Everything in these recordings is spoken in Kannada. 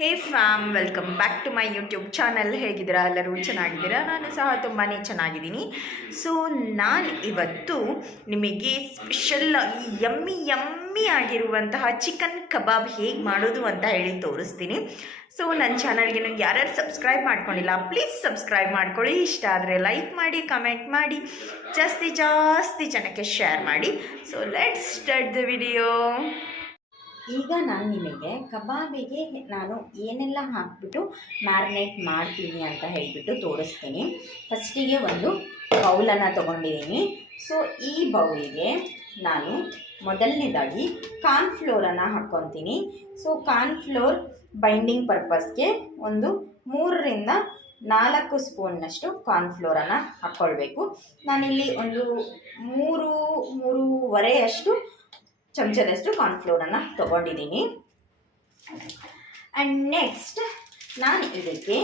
Hey fam welcome back to my YouTube channel ಹೇಗಿದ್ದೀರಾ? ಎಲ್ಲರೂ ಚೆನ್ನಾಗಿದ್ದೀರಾ? ನಾನು ಸಹ ತುಂಬಾ ಚೆನ್ನಾಗಿದ್ದೀನಿ. ಸೊ ನಾನು ಇವತ್ತು ನಿಮಗೆ ಸ್ಪೆಷಲ್ ಯಮ್ಮಿ ಯಮ್ಮಿ ಆಗಿರುವಂತಹ ಚಿಕನ್ ಕಬಾಬ್ ಹೇಗೆ ಮಾಡೋದು ಅಂತ ಹೇಳಿ ತೋರಿಸ್ತೀನಿ. ಸೊ ನನ್ನ ಚಾನಲ್ಗೆ ನೀವು ಯಾರ್ಯಾರು ಸಬ್ಸ್ಕ್ರೈಬ್ ಮಾಡ್ಕೊಂಡಿಲ್ಲ ಪ್ಲೀಸ್ ಸಬ್ಸ್ಕ್ರೈಬ್ ಮಾಡ್ಕೊಳ್ಳಿ. ಇಷ್ಟ ಆದರೆ ಲೈಕ್ ಮಾಡಿ ಕಮೆಂಟ್ ಮಾಡಿ. ಜಾಸ್ತಿ ಜಾಸ್ತಿ ಜನಕ್ಕೆ ಶೇರ್ ಮಾಡಿ. So let's start the video ಈಗ ನಾನು ನಿಮಗೆ ಕಬಾಬಿಗೆ ನಾನು ಏನೆಲ್ಲ ಹಾಕ್ಬಿಟ್ಟು ಮ್ಯಾರಿನೇಟ್ ಮಾಡ್ತೀನಿ ಅಂತ ಹೇಳಿಬಿಟ್ಟು ತೋರಿಸ್ತೀನಿ. ಫಸ್ಟಿಗೆ ಒಂದು ಬೌಲನ್ನು ತೊಗೊಂಡಿದ್ದೀನಿ. ಸೊ, ಈ ಬೌಲಿಗೆ ನಾನು ಮೊದಲನೇದಾಗಿ ಕಾರ್ನ್ಫ್ಲೋರನ್ನು ಹಾಕ್ಕೊತೀನಿ. ಸೊ, ಕಾರ್ನ್ಫ್ಲೋರ್ ಬೈಂಡಿಂಗ್ ಪರ್ಪಸ್ಗೆ ಒಂದು ಮೂರರಿಂದ ನಾಲ್ಕು ಸ್ಪೂನ್ನಷ್ಟು ಕಾರ್ನ್ಫ್ಲೋರನ್ನು ಹಾಕ್ಕೊಳ್ಬೇಕು. ನಾನಿಲ್ಲಿ ಒಂದು ಮೂರು, ಮೂರುವರೆಯಷ್ಟು ಚಮಚದಷ್ಟು ಕಾರ್ನ್ಫ್ಲೋರನ್ನು ತೊಗೊಂಡಿದ್ದೀನಿ. ಆ್ಯಂಡ್ ನೆಕ್ಸ್ಟ್ ನಾನು ಇದಕ್ಕೆ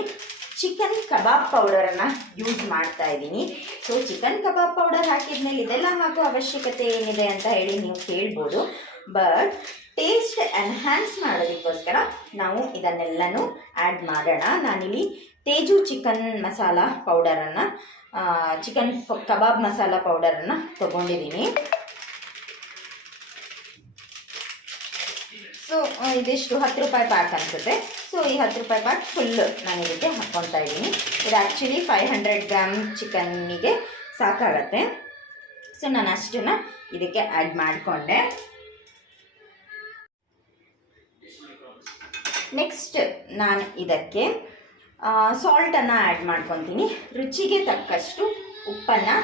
ಚಿಕನ್ ಕಬಾಬ್ ಪೌಡರನ್ನು ಯೂಸ್ ಮಾಡ್ತಾ ಇದ್ದೀನಿ. ಸೊ ಚಿಕನ್ ಕಬಾಬ್ ಪೌಡರ್ ಹಾಕಿದ್ಮೇಲೆ ಇದೆಲ್ಲ ಹಾಕೋ ಅವಶ್ಯಕತೆ ಏನಿದೆ ಅಂತ ಹೇಳಿ ನೀವು ಕೇಳ್ಬೋದು. ಬಟ್ ಟೇಸ್ಟ್ ಎನ್ಹ್ಯಾನ್ಸ್ ಮಾಡೋದಕ್ಕೋಸ್ಕರ ನಾವು ಇದನ್ನೆಲ್ಲನೂ ಆ್ಯಡ್ ಮಾಡೋಣ. ನಾನಿಲ್ಲಿ ತೇಜು ಚಿಕನ್ ಮಸಾಲ ಪೌಡರನ್ನು ಚಿಕನ್ ಕಬಾಬ್ ಮಸಾಲ ಪೌಡರನ್ನು ತೊಗೊಂಡಿದ್ದೀನಿ. ಸೊ ಇದಿಷ್ಟು ಹತ್ತು ರೂಪಾಯಿ ಪ್ಯಾಕ್ ಅನಿಸುತ್ತೆ. ಸೊ ಈ ಹತ್ತು ರೂಪಾಯಿ ಪ್ಯಾಕ್ ಫುಲ್ ನಾನು ಇದಕ್ಕೆ ಹಾಕ್ಕೊತಾ ಇದ್ದೀನಿ. ಇದು ಆ್ಯಕ್ಚುಲಿ ಫೈವ್ ಹಂಡ್ರೆಡ್ ಗ್ರಾಮ್ ಚಿಕನ್ನಿಗೆ ಸಾಕಾಗತ್ತೆ. ಸೊ ನಾನು ಅಷ್ಟನ್ನ ಇದಕ್ಕೆ ಆ್ಯಡ್ ಮಾಡಿಕೊಂಡೆ. ನೆಕ್ಸ್ಟ್ ನಾನು ಇದಕ್ಕೆ ಸಾಲ್ಟನ್ನು ಆ್ಯಡ್ ಮಾಡ್ಕೊತೀನಿ. ರುಚಿಗೆ ತಕ್ಕಷ್ಟು ಉಪ್ಪನ್ನು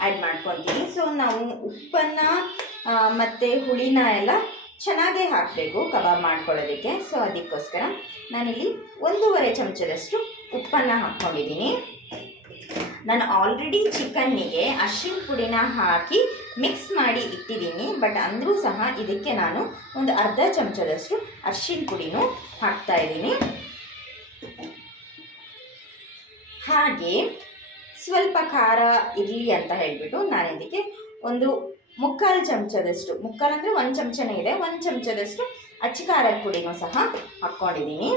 ಆ್ಯಡ್ ಮಾಡ್ಕೊತೀನಿ. ಸೊ ನಾವು ಉಪ್ಪನ್ನು ಮತ್ತು ಹುಳಿನ ಎಲ್ಲ ಚೆನ್ನಾಗೇ ಹಾಕಬೇಕು, ಕಬಾಬ್ ಮಾಡ್ಕೊಳ್ಳೋದಕ್ಕೆ. ಸೊ ಅದಕ್ಕೋಸ್ಕರ ನಾನಿಲ್ಲಿ ಒಂದೂವರೆ ಚಮಚದಷ್ಟು ಉಪ್ಪನ್ನು ಹಾಕ್ಕೊಂಡಿದ್ದೀನಿ. ನಾನು ಆಲ್ರೆಡಿ ಚಿಕನ್ನಿಗೆ ಅರ್ಶಿನ ಪುಡಿನ ಹಾಕಿ ಮಿಕ್ಸ್ ಮಾಡಿ ಇಟ್ಟಿದ್ದೀನಿ. ಬಟ್ ಅಂದರೂ ಸಹ ಇದಕ್ಕೆ ನಾನು ಒಂದು ಅರ್ಧ ಚಮಚದಷ್ಟು ಅರ್ಶಿನ ಪುಡಿನೂ ಹಾಕ್ತಾ ಇದ್ದೀನಿ. ಹಾಗೆ ಸ್ವಲ್ಪ ಖಾರ ಇರಲಿ ಅಂತ ಹೇಳಿಬಿಟ್ಟು ನಾನು ಇದಕ್ಕೆ ಒಂದು ಮುಕ್ಕಾಲು ಚಮಚದಷ್ಟು, ಮುಕ್ಕಾಲು ಅಂದರೆ ಒಂದು ಚಮಚನೇ ಇದೆ, ಒಂದು ಚಮಚದಷ್ಟು ಅಚ್ಚಿ ಖಾರದ ಪುಡಿನೂ ಸಹ ಹಾಕ್ಕೊಂಡಿದ್ದೀನಿ.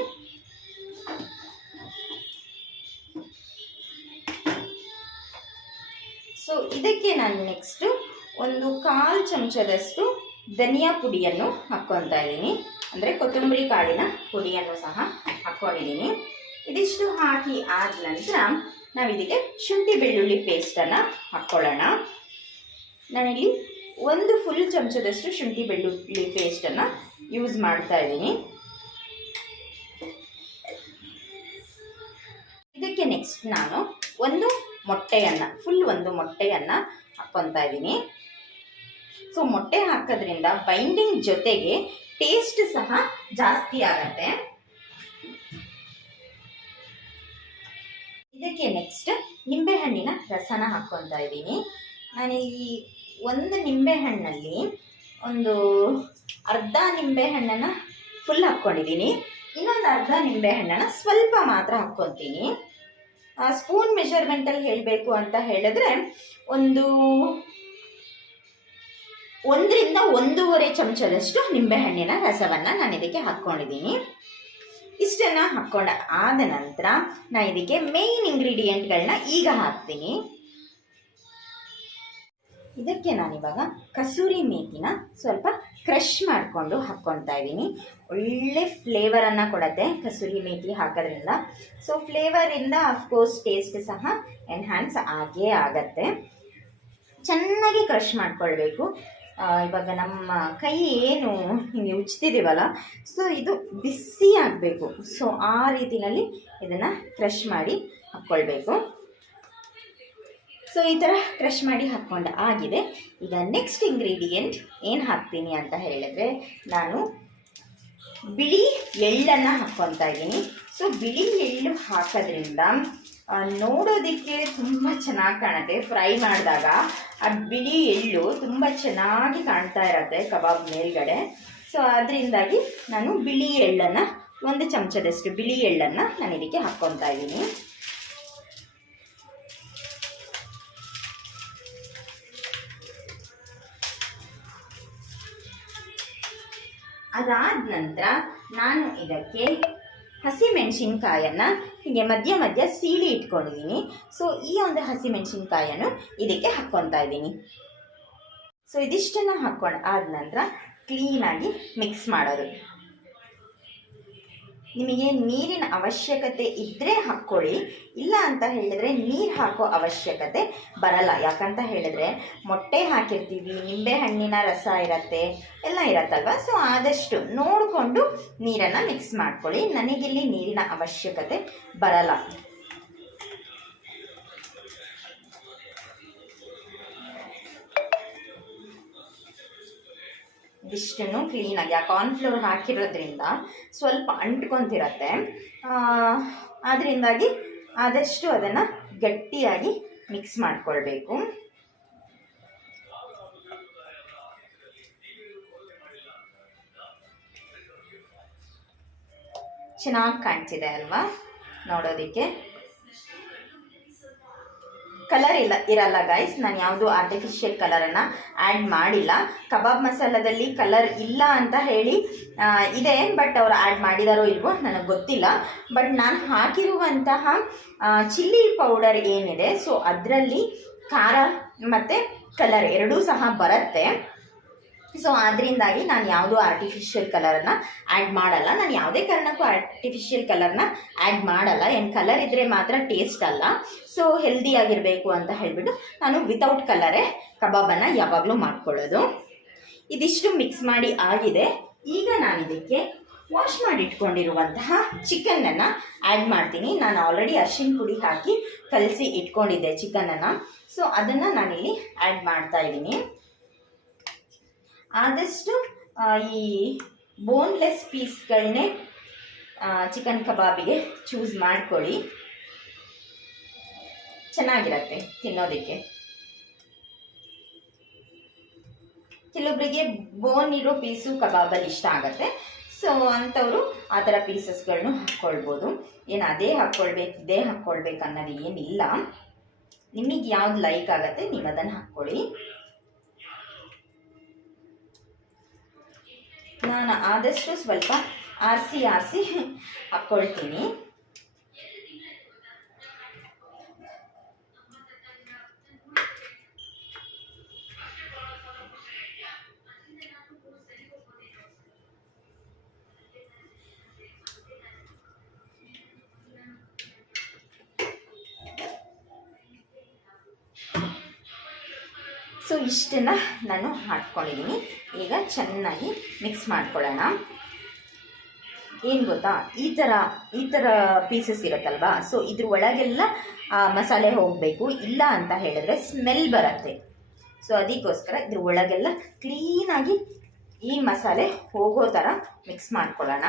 ಸೊ ಇದಕ್ಕೆ ನಾನು ನೆಕ್ಸ್ಟು ಒಂದು ಕಾಲು ಚಮಚದಷ್ಟು ಧನಿಯಾ ಪುಡಿಯನ್ನು ಹಾಕ್ಕೊತಾ ಇದ್ದೀನಿ. ಅಂದರೆ ಕೊತ್ತಂಬರಿ ಕಾಳಿನ ಪುಡಿಯನ್ನು ಸಹ ಹಾಕ್ಕೊಂಡಿದ್ದೀನಿ. ಇದಿಷ್ಟು ಹಾಕಿ ಆದ ನಂತರ ನಾವು ಇದಕ್ಕೆ ಶುಂಠಿ ಬೆಳ್ಳುಳ್ಳಿ ಪೇಸ್ಟನ್ನು ಹಾಕ್ಕೊಳ್ಳೋಣ. ನಾನಿಲ್ಲಿ ಒಂದು ಫುಲ್ ಚಮಚದಷ್ಟು ಶುಂಠಿ ಬೆಳ್ಳುಳ್ಳಿ ಪೇಸ್ಟನ್ನು ಯೂಸ್ ಮಾಡ್ತಾ ಇದ್ದೀನಿ. ಇದಕ್ಕೆ ನೆಕ್ಸ್ಟ್ ನಾನು ಒಂದು ಮೊಟ್ಟೆಯನ್ನು ಫುಲ್ ಒಂದು ಮೊಟ್ಟೆಯನ್ನು ಹಾಕ್ಕೊತಾ ಇದ್ದೀನಿ. ಸೊ ಮೊಟ್ಟೆ ಹಾಕೋದ್ರಿಂದ ಬೈಂಡಿಂಗ್ ಜೊತೆಗೆ ಟೇಸ್ಟ್ ಸಹ ಜಾಸ್ತಿ ಆಗತ್ತೆ. ಇದಕ್ಕೆ ನೆಕ್ಸ್ಟ್ ನಿಂಬೆಹಣ್ಣಿನ ರಸನ ಹಾಕ್ಕೊತಾ ಇದ್ದೀನಿ. ನಾನು ಈ ಒಂದು ನಿಂಬೆಹಣ್ಣಲ್ಲಿ ಒಂದು ಅರ್ಧ ನಿಂಬೆಹಣ್ಣನ್ನು ಫುಲ್ ಹಾಕ್ಕೊಂಡಿದ್ದೀನಿ. ಇನ್ನೊಂದು ಅರ್ಧ ನಿಂಬೆಹಣ್ಣನ್ನು ಸ್ವಲ್ಪ ಮಾತ್ರ ಹಾಕ್ಕೊತೀನಿ. ಸ್ಪೂನ್ ಮೆಷರ್ಮೆಂಟಲ್ಲಿ ಹೇಳಬೇಕು ಅಂತ ಹೇಳಿದ್ರೆ ಒಂದು ಒಂದರಿಂದ ಒಂದೂವರೆ ಚಮಚದಷ್ಟು ನಿಂಬೆಹಣ್ಣಿನ ರಸವನ್ನು ನಾನು ಇದಕ್ಕೆ ಹಾಕ್ಕೊಂಡಿದ್ದೀನಿ. ಇಷ್ಟನ್ನು ಹಾಕ್ಕೊಂಡ ಆದ ನಂತರ ನಾನು ಇದಕ್ಕೆ ಮೇಯ್ನ್ ಇಂಗ್ರೀಡಿಯೆಂಟ್ಗಳನ್ನ ಈಗ ಹಾಕ್ತೀನಿ. ಇದಕ್ಕೆ ನಾನಿವಾಗ ಕಸೂರಿ ಮೇಥಿನ ಸ್ವಲ್ಪ ಕ್ರಷ್ ಮಾಡಿಕೊಂಡು ಹಾಕ್ಕೊತಾ ಇದ್ದೀನಿ. ಒಳ್ಳೆ ಫ್ಲೇವರನ್ನು ಕೊಡುತ್ತೆ ಕಸೂರಿ ಮೇಥಿ ಹಾಕೋದ್ರಿಂದ. ಸೊ ಫ್ಲೇವರಿಂದ ಅಫ್ಕೋರ್ಸ್ ಟೇಸ್ಟ್ ಸಹ ಎನ್ಹ್ಯಾನ್ಸ್ ಆಗೇ ಆಗತ್ತೆ. ಚೆನ್ನಾಗಿ ಕ್ರಷ್ ಮಾಡಿಕೊಳ್ಬೇಕು. ಇವಾಗ ನಮ್ಮ ಕೈ ಏನು ಹಿಂಗೆ ಉಜ್ತಿದ್ದೀವಲ್ಲ ಸೊ ಇದು ಬಿಸಿ ಆಗಬೇಕು. ಸೊ ಆ ರೀತಿಯಲ್ಲಿ ಇದನ್ನು ಕ್ರಷ್ ಮಾಡಿ ಹಾಕ್ಕೊಳ್ಬೇಕು. ಸೊ ಈ ಥರ ಕ್ರಶ್ ಮಾಡಿ ಹಾಕ್ಕೊಂಡು ಆಗಿದೆ. ಈಗ ನೆಕ್ಸ್ಟ್ ಇಂಗ್ರೀಡಿಯೆಂಟ್ ಏನು ಹಾಕ್ತೀನಿ ಅಂತ ಹೇಳಿದ್ರೆ, ನಾನು ಬಿಳಿ ಎಳ್ಳನ್ನು ಹಾಕ್ಕೊತಾ ಇದ್ದೀನಿ. ಸೊ ಬಿಳಿ ಎಳ್ಳು ಹಾಕೋದ್ರಿಂದ ನೋಡೋದಕ್ಕೆ ತುಂಬ ಚೆನ್ನಾಗಿ ಕಾಣುತ್ತೆ. ಫ್ರೈ ಮಾಡಿದಾಗ ಆ ಬಿಳಿ ಎಳ್ಳು ತುಂಬ ಚೆನ್ನಾಗಿ ಕಾಣ್ತಾ ಇರತ್ತೆ ಕಬಾಬ್ ಮೇಲ್ಗಡೆ. ಸೊ ಅದರಿಂದಾಗಿ ನಾನು ಬಿಳಿ ಎಳ್ಳನ್ನು, ಒಂದು ಚಮಚದಷ್ಟು ಬಿಳಿ ಎಳ್ಳನ್ನು ನಾನು ಇದಕ್ಕೆ ಹಾಕ್ಕೊತಾ ಇದ್ದೀನಿ. ಅದಾದ ನಂತರ ನಾನು ಇದಕ್ಕೆ ಹಸಿ ಮೆಣಸಿನ್ಕಾಯನ್ನು ಹೀಗೆ ಮಧ್ಯ ಮಧ್ಯ ಸೀಳಿ ಇಟ್ಕೊಂಡಿದ್ದೀನಿ. ಸೊ ಈ ಒಂದು ಹಸಿ ಮೆಣಸಿನ್ಕಾಯನ್ನು ಇದಕ್ಕೆ ಹಾಕ್ಕೊತಾ ಇದ್ದೀನಿ. ಸೊ ಇದಿಷ್ಟನ್ನು ಹಾಕ್ಕೊಂಡು ಆದ ನಂತರ ಕ್ಲೀನಾಗಿ ಮಿಕ್ಸ್ ಮಾಡೋದು. ನಿಮಗೆ ನೀರಿನ ಅವಶ್ಯಕತೆ ಇದ್ದರೆ ಹಾಕ್ಕೊಳ್ಳಿ, ಇಲ್ಲ ಅಂತ ಹೇಳಿದರೆ ನೀರು ಹಾಕೋ ಅವಶ್ಯಕತೆ ಬರಲ್ಲ. ಯಾಕಂತ ಹೇಳಿದ್ರೆ ಮೊಟ್ಟೆ ಹಾಕಿರ್ತೀವಿ, ನಿಂಬೆ ಹಣ್ಣಿನ ರಸ ಇರತ್ತೆ, ಎಲ್ಲ ಇರತ್ತಲ್ವ? ಸೊ ಆದಷ್ಟು ನೋಡಿಕೊಂಡು ನೀರನ್ನು ಮಿಕ್ಸ್ ಮಾಡ್ಕೊಳ್ಳಿ. ನನಗಿಲ್ಲಿ ನೀರಿನ ಅವಶ್ಯಕತೆ ಬರಲ್ಲ. ಇದಿಷ್ಟನ್ನು ಕ್ಲೀನಾಗಿ ಆ ಕಾರ್ನ್ಫ್ಲೋರ್ ಹಾಕಿರೋದ್ರಿಂದ ಸ್ವಲ್ಪ ಅಂಟ್ಕೊಂತಿರತ್ತೆ. ಅದರಿಂದಾಗಿ ಆದಷ್ಟು ಅದನ್ನು ಗಟ್ಟಿಯಾಗಿ ಮಿಕ್ಸ್ ಮಾಡಿಕೊಳ್ಬೇಕು. ಚೆನ್ನಾಗಿ ಕಾಣ್ತಿದೆ ಅಲ್ವಾ? ನೋಡೋದಕ್ಕೆ. ಕಲರ್ ಇಲ್ಲ, ಇರಲ್ಲ ಗೈಸ್ ನಾನು ಯಾವುದು ಆರ್ಟಿಫಿಷಿಯಲ್ ಕಲರನ್ನು ಆ್ಯಡ್ ಮಾಡಿಲ್ಲ. ಕಬಾಬ್ ಮಸಾಲದಲ್ಲಿ ಕಲರ್ ಇಲ್ಲ ಅಂತ ಹೇಳಿ ಇದೆ ಬಟ್ ಅವರು ಆ್ಯಡ್ ಮಾಡಿದಾರೋ ಇಲ್ವೋ ನನಗೆ ಗೊತ್ತಿಲ್ಲ. ಬಟ್ ನಾನು ಹಾಕಿರುವಂತಹ ಚಿಲ್ಲಿ ಪೌಡರ್ ಏನಿದೆ ಸೊ ಅದರಲ್ಲಿ ಖಾರ ಮತ್ತು ಕಲರ್ ಎರಡೂ ಸಹ ಬರುತ್ತೆ. ಸೊ ಅದರಿಂದಾಗಿ ನಾನು ಯಾವುದೂ ಆರ್ಟಿಫಿಷಿಯಲ್ ಕಲರನ್ನು ಆ್ಯಡ್ ಮಾಡಲ್ಲ. ನಾನು ಯಾವುದೇ ಕಾರಣಕ್ಕೂ ಆರ್ಟಿಫಿಷಿಯಲ್ ಕಲರ್ನ ಆ್ಯಡ್ ಮಾಡಲ್ಲ. ಏನು ಕಲರ್ ಇದ್ದರೆ ಮಾತ್ರ ಟೇಸ್ಟ್ ಅಲ್ಲ. ಸೊ ಹೆಲ್ದಿಯಾಗಿರಬೇಕು ಅಂತ ಹೇಳಿಬಿಟ್ಟು ನಾನು ವಿತೌಟ್ ಕಲರೇ ಕಬಾಬನ್ನು ಯಾವಾಗಲೂ ಮಾಡ್ಕೊಳ್ಳೋದು. ಇದಿಷ್ಟು ಮಿಕ್ಸ್ ಮಾಡಿ ಆಗಿದೆ. ಈಗ ನಾನು ಇದಕ್ಕೆ ವಾಶ್ ಮಾಡಿ ಇಟ್ಕೊಂಡಿರುವಂತಹ ಚಿಕನನ್ನು ಆ್ಯಡ್ ಮಾಡ್ತೀನಿ. ನಾನು ಆಲ್ರೆಡಿ ಅರ್ಶಿನ ಪುಡಿ ಹಾಕಿ ಕಲಸಿ ಇಟ್ಕೊಂಡಿದ್ದೆ ಚಿಕನನ್ನು ಸೊ ಅದನ್ನು ನಾನಿಲ್ಲಿ ಆ್ಯಡ್ ಮಾಡ್ತಾ ಇದ್ದೀನಿ. ಆದಷ್ಟು ಈ ಬೋನ್ಲೆಸ್ ಪೀಸ್ಗಳನ್ನೇ ಚಿಕನ್ ಕಬಾಬಿಗೆ ಚೂಸ್ ಮಾಡ್ಕೊಳ್ಳಿ. ಚೆನ್ನಾಗಿರತ್ತೆ ತಿನ್ನೋದಕ್ಕೆ. ಕೆಲವೊಬ್ಬರಿಗೆ ಬೋನ್ ಇರೋ ಪೀಸು ಕಬಾಬಲ್ಲಿ ಇಷ್ಟ ಆಗುತ್ತೆ. ಸೊ ಅಂಥವರು ಆ ಥರ ಪೀಸಸ್ಗಳನ್ನು ಹಾಕ್ಕೊಳ್ಬೋದು. ಏನು ಅದೇ ಹಾಕ್ಕೊಳ್ಬೇಕು, ಇದೇ ಹಾಕ್ಕೊಳ್ಬೇಕು ಅನ್ನೋದು ಏನಿಲ್ಲ. ನಿಮಗೆ ಯಾವ್ದು ಲೈಕ್ ಆಗುತ್ತೆ, ನೀವು ಅದನ್ನು ಹಾಕ್ಕೊಳ್ಳಿ. ನಾನು ಆದಷ್ಟು ಸ್ವಲ್ಪ ಆರಿಸಿ ಆರಿಸಿ ಹಾಕ್ಕೊಳ್ತೀನಿ. ಸೊ ಇಷ್ಟನ್ನು ನಾನು ಹಾಕ್ಕೊಂಡಿದ್ದೀನಿ ಈಗ ಚೆನ್ನಾಗಿ ಮಿಕ್ಸ್ ಮಾಡ್ಕೊಳ್ಳೋಣ. ಏನು ಗೊತ್ತಾ? ಈ ಥರ ಈ ಥರ ಪೀಸಸ್ ಇರುತ್ತಲ್ವಾ? ಸೊ ಇದ್ರ ಒಳಗೆಲ್ಲ ಮಸಾಲೆ ಹೋಗಬೇಕು. ಇಲ್ಲ ಅಂತ ಹೇಳಿದ್ರೆ ಸ್ಮೆಲ್ ಬರುತ್ತೆ. ಸೊ ಅದಕ್ಕೋಸ್ಕರ ಇದ್ರ ಒಳಗೆಲ್ಲ ಕ್ಲೀನಾಗಿ ಈ ಮಸಾಲೆ ಹೋಗೋ ಥರ ಮಿಕ್ಸ್ ಮಾಡ್ಕೊಳ್ಳೋಣ.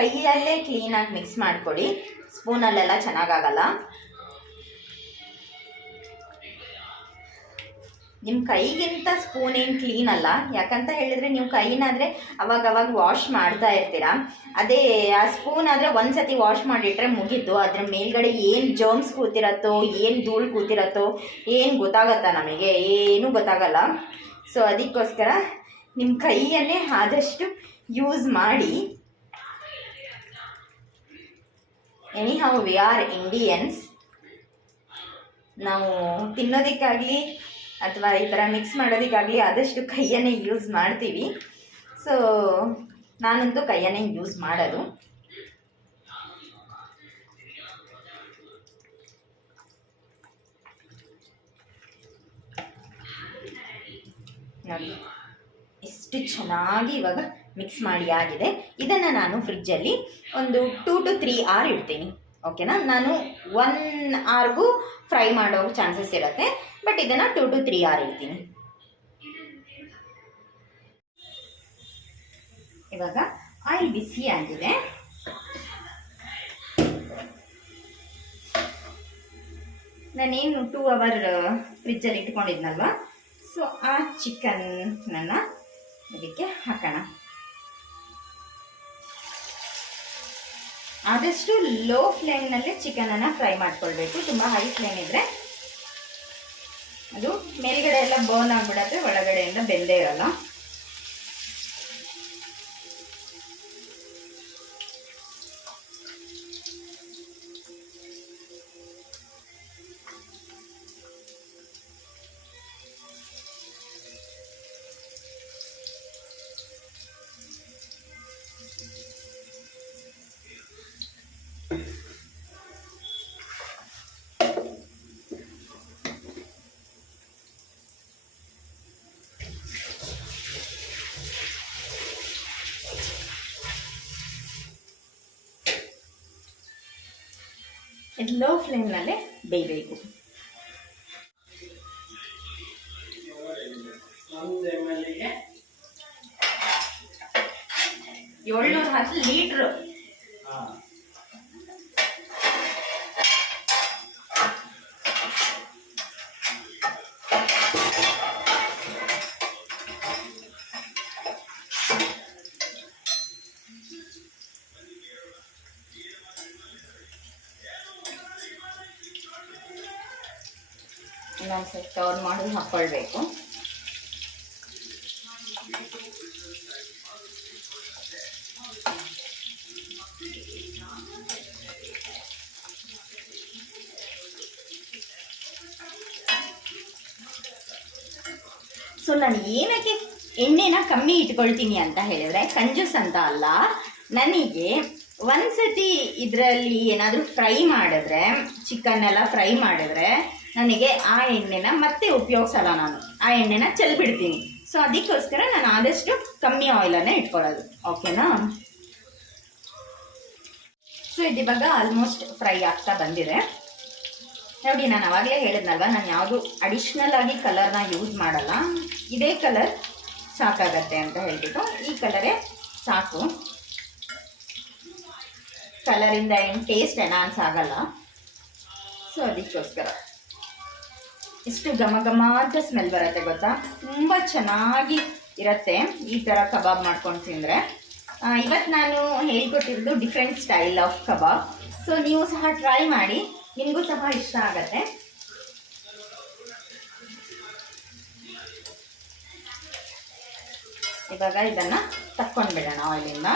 ಕೈಯಲ್ಲೇ ಕ್ಲೀನಾಗಿ ಮಿಕ್ಸ್ ಮಾಡ್ಕೊಳ್ಳಿ. ಸ್ಪೂನಲ್ಲೆಲ್ಲ ಚೆನ್ನಾಗಾಗಲ್ಲ. ನಿಮ್ಮ ಕೈಗಿಂತ ಸ್ಪೂನ್ ಏನು ಕ್ಲೀನ್ ಅಲ್ಲ. ಯಾಕಂತ ಹೇಳಿದ್ರೆ ನೀವು ಕೈನಾದರೆ ಅವಾಗ ಅವಾಗ ವಾಶ್ ಮಾಡ್ತಾ ಇರ್ತೀರಾ. ಅದೇ, ಆ ಸ್ಪೂನ್ ಆದರೆ ಒಂದ್ಸತಿ ವಾಶ್ ಮಾಡಿಟ್ರೆ ಮುಗೀತು. ಅದ್ರ ಮೇಲ್ಗಡೆ ಏನು ಜರ್ಮ್ಸ್ ಕೂತಿರತ್ತೋ, ಏನು ಧೂಳು ಕೂತಿರತ್ತೋ, ಏನು ಗೊತ್ತಾಗತ್ತಾ ನಮಗೆ? ಏನೂ ಗೊತ್ತಾಗಲ್ಲ. ಸೊ ಅದಕ್ಕೋಸ್ಕರ ನಿಮ್ಮ ಕೈಯನ್ನೇ ಆದಷ್ಟು ಯೂಸ್ ಮಾಡಿ. Anyhow we are Indians ನಾವು ತಿನ್ನೋದಕ್ಕಾಗಲಿ ಅಥವಾ ಈ ಥರ ಮಿಕ್ಸ್ ಮಾಡೋದಕ್ಕಾಗಲಿ ಆದಷ್ಟು ಕೈಯನ್ನೇ ಯೂಸ್ ಮಾಡ್ತೀವಿ. ಸೊ ನಾನಂತೂ ಕೈಯನ್ನೇ ಯೂಸ್ ಮಾಡೋದು. ಎಷ್ಟು ಚೆನ್ನಾಗಿ ಇವಾಗ ಮಿಕ್ಸ್ ಮಾಡಿ ಆಗಿದೆ. ಇದನ್ನು ನಾನು ಫ್ರಿಜ್ಜಲ್ಲಿ ಒಂದು ಟೂ ಟು ತ್ರೀ ಆರ್ ಇಡ್ತೀನಿ. ಓಕೆನಾ ನಾನು ಒನ್ ಆರ್ಗೂ ಫ್ರೈ ಮಾಡೋ ಚಾನ್ಸಸ್ ಇರುತ್ತೆ. ಬಟ್ ಇದನ್ನು ಟೂ ಟು ತ್ರೀ ಆರ್ ಇಡ್ತೀನಿ. ಇವಾಗ ಆಯಿಲ್ ಬಿಸಿ ಆಗಿದೆ. ನಾನೇನು ಟೂ ಅವರ್ ಫ್ರಿಜ್ಜಲ್ಲಿ ಇಟ್ಕೊಂಡಿದ್ನಲ್ವ? ಸೊ ಆ ಚಿಕನ್ ನನ್ನ ಇದಕ್ಕೆ ಹಾಕೋಣ. ಆದಷ್ಟು ಲೋ ಫ್ಲೇಮ್ನಲ್ಲೇ ಚಿಕನನ್ನು ಫ್ರೈ ಮಾಡ್ಕೊಳ್ಬೇಕು. ತುಂಬ ಹೈ ಫ್ಲೇಮ್ ಇದ್ದರೆ ಅದು ಮೇಲ್ಗಡೆ ಎಲ್ಲ ಬರ್ನ್ ಆಗಿಬಿಡತ್ತೆ, ಒಳಗಡೆಯಿಂದ ಬೆಂದೇ ಇರಲ್ಲ. ಇದು ಲೋ ಫ್ಲೇಮ್ನಲ್ಲೇ ಬೇಯಬೇಕು. ಏಳ್ನೂರ ಹತ್ತು ಲೀಟ್ರು. ಟರ್ನ್ ಮಾಡಿ ಹಾಕ್ಕೊಳ್ಬೇಕು ಸೊ ನಾನು ಏನಕ್ಕೆ ಎಣ್ಣೆನ ಕಮ್ಮಿ ಇಟ್ಕೊಳ್ತೀನಿ ಅಂತ ಹೇಳಿದ್ರೆ, ಕಂಜೂಸ್ ಅಂತ ಅಲ್ಲ, ನನಗೆ ಒಂದ್ಸತಿ ಇದರಲ್ಲಿ ಏನಾದರೂ ಫ್ರೈ ಮಾಡಿದ್ರೆ ಚಿಕನ್ ಎಲ್ಲ ಫ್ರೈ ಮಾಡಿದ್ರೆ, ನನಗೆ ಆ ಎಣ್ಣೆನ ಮತ್ತೆ ಉಪಯೋಗಿಸಲ್ಲ ನಾನು. ಆ ಎಣ್ಣೆನ ಚೆಲ್ಬಿಡ್ತೀನಿ. ಸೊ ಅದಕ್ಕೋಸ್ಕರ ನಾನು ಆದಷ್ಟು ಕಮ್ಮಿ ಆಯಿಲನ್ನೇ ಇಟ್ಕೊಳ್ಳೋದು. ಓಕೆನಾ ಸೊ ಇದಿವಾಗ ಆಲ್ಮೋಸ್ಟ್ ಫ್ರೈ ಆಗ್ತಾ ಬಂದಿದೆ. ನೋಡಿ, ನಾನು ಆವಾಗಲೇ ಹೇಳಿದ್ನಲ್ವ, ನಾನು ಯಾವುದು ಅಡಿಷ್ನಲ್ ಆಗಿ ಕಲರ್ನ ಯೂಸ್ ಮಾಡಲ್ಲ. ಇದೇ ಕಲರ್ ಸಾಕಾಗತ್ತೆ ಅಂತ ಹೇಳ್ಬಿಟ್ಟು, ಈ ಕಲರೇ ಸಾಕು. ಕಲರಿಂದ ಏನು ಟೇಸ್ಟ್ ಎನಾನ್ಸ್ ಆಗಲ್ಲ. ಸೊ ಅದಕ್ಕೋಸ್ಕರ. ಇಷ್ಟು ಘಮ ಘಮ ಅಂತ ಸ್ಮೆಲ್ ಬರುತ್ತೆ ಗೊತ್ತಾ? ತುಂಬ ಚೆನ್ನಾಗಿ ಇರುತ್ತೆ. ಈ ಥರ ಕಬಾಬ್ ಮಾಡ್ಕೊಂಡು ತಿಂದರೆ. ಇವತ್ತು ನಾನು ಹೇಳ್ಕೊಟ್ಟಿರೋದು different style of kebab. So ನೀವು ಸಹ ಟ್ರೈ ಮಾಡಿ. ನಿಮಗೂ ಸಹ ಇಷ್ಟ ಆಗತ್ತೆ. ಇವಾಗ ಇದನ್ನ ತಕ್ಕೊಂಡ್ಬಿಡೋಣ ಆಯಿಲಿಂದ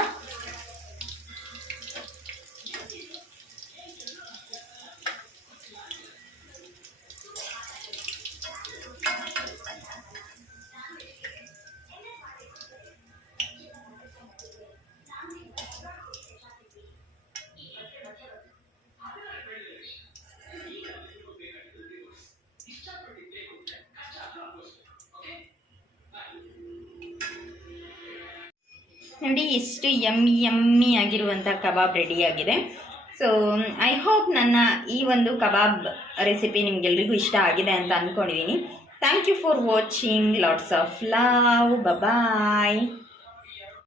ನೋಡಿ, ಎಷ್ಟು ಯಮ್ಮಿ ಯಮ್ಮಿ ಆಗಿರುವಂಥ ಕಬಾಬ್ ರೆಡಿಯಾಗಿದೆ ಸೊ ಐ ಹೋಪ್ ನನ್ನ ಈ ಒಂದು ಕಬಾಬ್ ರೆಸಿಪಿ ನಿಮಗೆಲ್ರಿಗೂ ಇಷ್ಟ ಆಗಿದೆ ಅಂತ ಅಂದ್ಕೊಂಡಿದ್ದೀನಿ thank you for watching lots of love bye